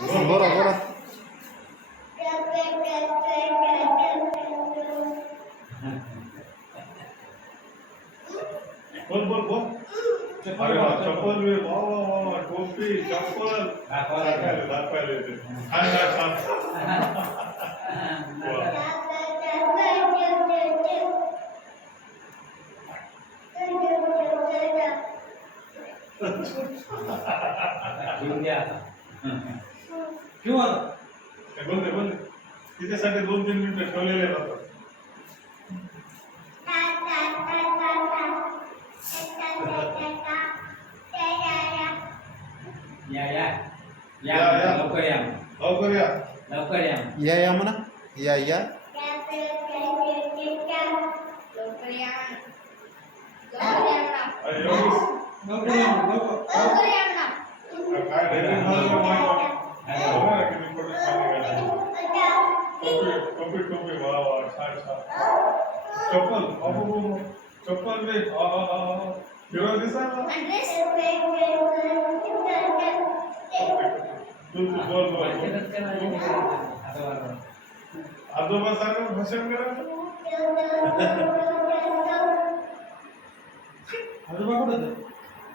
बोला बोला. बोल बोल बोल. अरे वा चप्पल बी वा वा वा वा टोपी चप्पल दाखवायला येते. छान छान छान. किंवा बोलते बोलते तिच्यासाठी 2-3 मिनिटं ठेवलेले राहतात. या या या, या. लवकर या लवकर या. लवकर या या या म्हणा. या या. अरे एवढीच. लवकर या काय ड्रायव्हिंग झालं बघा ना किती फोटो छान निघाले. टोपी टोपी वा वा छान छान. चप्पल अहो चप्पल रे हिरो दिसायला. तू बोल बोल आजोबा सारखं भाषण करायचं. आजोबा कुठं